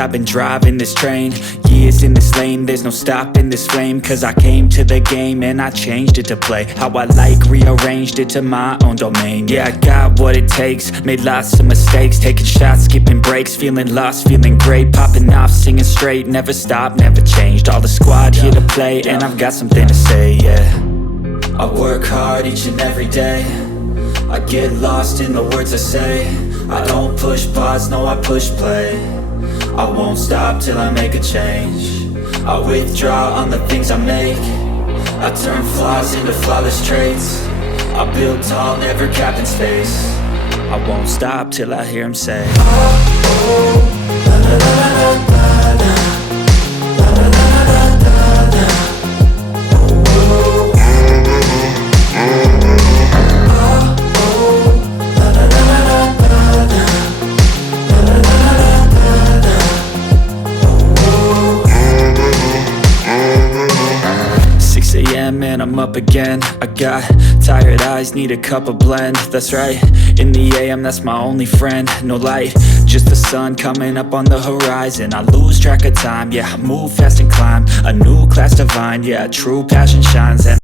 I've been driving this train. Years in this lane, there's no stopping this flame. Cause I came to the game and I changed it to play how I like, rearranged it to my own domain. Yeah, I got what it takes, made lots of mistakes, taking shots, skipping breaks, feeling lost, feeling great, popping off, singing straight, never stopped, never changed. All the squad here to play, and I've got something to say, yeah. I work hard each and every day, I get lost in the words I say. I don't push pause, no I push play. I won't stop till I make a change. I withdraw on the things I make. I turn flaws into flawless traits. I build tall, never capped in space. I won't stop till I hear him say, oh, oh, la la la la la la, la la la la la la, oh, oh, oh, la la la la la la, la la la la la, oh, 6 a.m. and I'm up again. I got tired eyes, need a cup of blend. That's right, in the AM, that's my only friend. No light, just the sun coming up on the horizon. I lose track of time, yeah, I move fast and climb a new class divine. Yeah, true passion shines, and